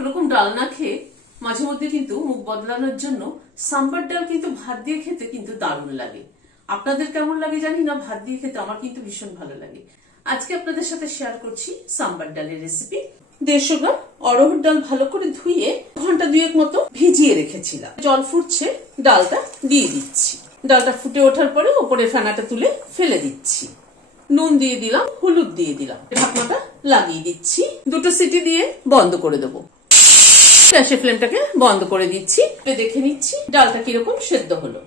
একরকম ডাল না খেয়ে মাঝে মধ্যে কিন্তু মুখ বদলানোর জন্য সাম্বার ডাল কিন্তু ভাত দিয়ে খেতে কিন্তু দারুণ লাগে। আপনাদের কেমন লাগে জানি না, ভাত দিয়ে খেতে আমার কিন্তু ভীষণ ভালো লাগে। আজকে আপনাদের সাথে শেয়ার করছি সাম্বার ডালের রেসিপি। 150 গ্রাম অড়হর ডাল ভালো করে ধুয়ে ঘন্টা 2 মতো ভিজিয়ে রেখেছিলাম। জল ফুটছে, ডালটা দিয়ে দিচ্ছি। ডালটা ফুটে ওঠার পরে উপরে ফেনাটা তুলে ফেলে দিচ্ছি। নুন দিয়ে দিলাম, হলুদ দিয়ে দিলাম, ঢাকনাটা লাগিয়ে দিচ্ছি। 2 সিটি দিয়ে বন্ধ করে দেবো। গ্যাসের ফ্লেমটাকে বন্ধ করে দিচ্ছি। দেখে নিচ্ছি ডালটা কিরকম সেদ্ধ হলো।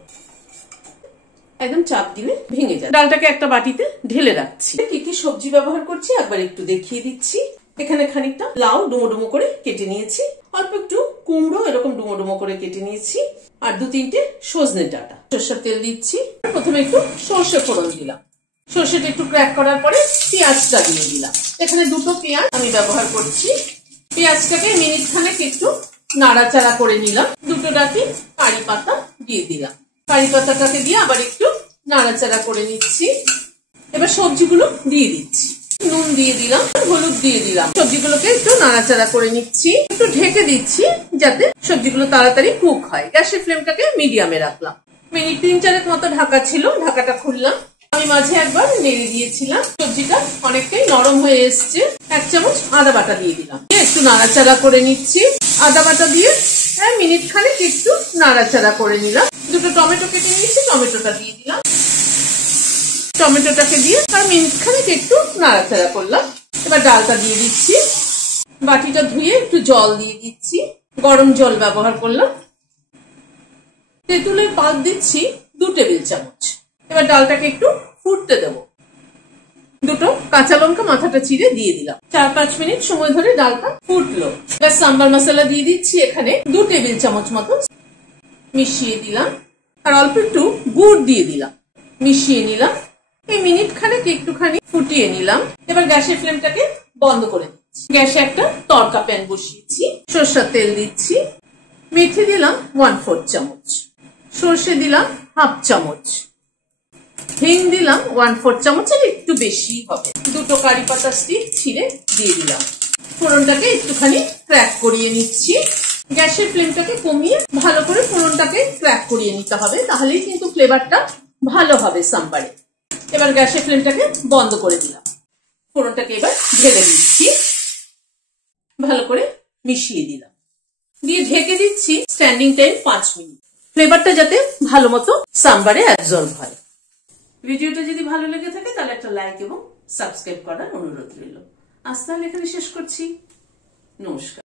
একদম চাপ দিলে ভেঙে যায়। ডালটাকে একটা বাটিতে ঢেলে রাখছি। কি কি সবজি ব্যবহার করছি একবার একটু দেখিয়ে দিচ্ছি। এখানে খানিকটা লাউ ডুমো ডুমো করে কেটে নিয়েছি, অল্প একটু কুমড়ো এরকম ডুমো ডুমো করে কেটে নিয়েছি, আর 2-3টে সজনে ডাঁটা। সরষের তেল দিচ্ছি। প্রথমে একটু সর্ষে ফোড়ন দিলাম। সর্ষেটা একটু ক্র্যাক করার পরে পেঁয়াজটা দিয়ে দিলাম। এখানে 2টো পেঁয়াজ আমি ব্যবহার করছি। পেঁয়াজটাকে মিনিট খানেক একটু নাড়াচাড়া করে নিলাম। 2টো ডাঁটি কারি পাতা দিয়ে দিলাম। কারি পাতাটাকে দিয়ে আবার একটু নাড়াচাড়া করে নিচ্ছি। এবার সবজিগুলো দিয়ে দিচ্ছি। নুন দিয়ে দিলাম, হলুদ দিয়ে দিলাম। সবজিগুলোকে একটু নাড়াচাড়া করে নিচ্ছি। একটু ঢেকে দিচ্ছি যাতে সবজিগুলো তাড়াতাড়ি কুক হয়। গ্যাসের ফ্লেমটাকে মিডিয়ামে রাখলাম। মিনিট 3-4 মতো ঢাকা ছিল, ঢাকাটা খুললাম। আমি মাঝে একবার নেড়ে দিয়েছিলাম। সবজিটা অনেকটাই নরম হয়ে এসছে। 1 চামচ আদা বাটা দিয়ে দিলাম। একটু নাড়াচাড়া করে নিচ্ছি। আদা বাটা দিয়ে মিনিট খানেক একটু নাড়াচাড়া করে নিলাম। 2টো টমেটো কেটে নিয়েছি, টমেটোটা দিয়ে দিলাম। টমেটোটাকে দিয়ে আর মিনিট খানেক একটু নাড়াচাড়া করলাম। এবার ডালটা দিয়ে দিচ্ছি। বাটিটা ধুয়ে একটু জল দিয়ে দিচ্ছি। গরম জল ব্যবহার করলাম। তেঁতুলের পাল্প দিচ্ছি 2 টেবিল চামচ। এবার ডালটাকে একটু ফুটতে দেবো। 2টো কাঁচা লঙ্কা মাথাটা চিড়ে দিয়ে দিলাম। 4-5 মিনিট সময় ধরে ডালটা ফুটলো। এবার সাম্বার মশলা দিয়ে দিচ্ছি। এখানে 2 টেবিল চামচ মতো মিশিয়ে দিলাম, আর অল্প একটু গুড় দিয়ে দিলাম। মিশিয়ে নিলাম। এই মিনিট খানেক একটুখানি ফুটিয়ে নিলাম। এবার গ্যাসের ফ্লেমটাকে বন্ধ করে দিচ্ছি। গ্যাসে একটা তড়কা প্যান বসিয়েছি। সরষের তেল দিচ্ছি। মেথি দিলাম 1/4 চামচ। সর্ষে দিলাম 1/2 চামচ। হিং দিলাম 1/4 চামচের একটু বেশি হবে। 2টো কারি পাতা স্টিক ছিঁড়ে দিয়ে দিলাম। ফোড়নটাকে একটুখানি ক্র্যাক করিয়ে নিচ্ছি। গ্যাসের ফ্লেমটাকে কমিয়ে ভালো করে ফোড়নটাকে ক্র্যাক করিয়ে নিতে হবে, তাহলেই কিন্তু ফ্লেভারটা ভালো হবে সাম্বারে। এবার গ্যাসের ফ্লেমটাকে বন্ধ করে দিলাম। ফোড়নটাকে এবার ঢেলে দিচ্ছি। ভালো করে মিশিয়ে দিলাম। দিয়ে ঢেকে দিচ্ছি স্ট্যান্ডিং টাইম 5 মিনিট। ফ্লেভারটা যাতে ভালো মতো সাম্বারে অ্যাবজর্ব হয়। ভিডিওটা যদি ভালো লেগে থাকে তাহলে একটা লাইক এবং সাবস্ক্রাইব করার অনুরোধ রইল। আজ তাহলে এখানে শেষ করছি। নমস্কার।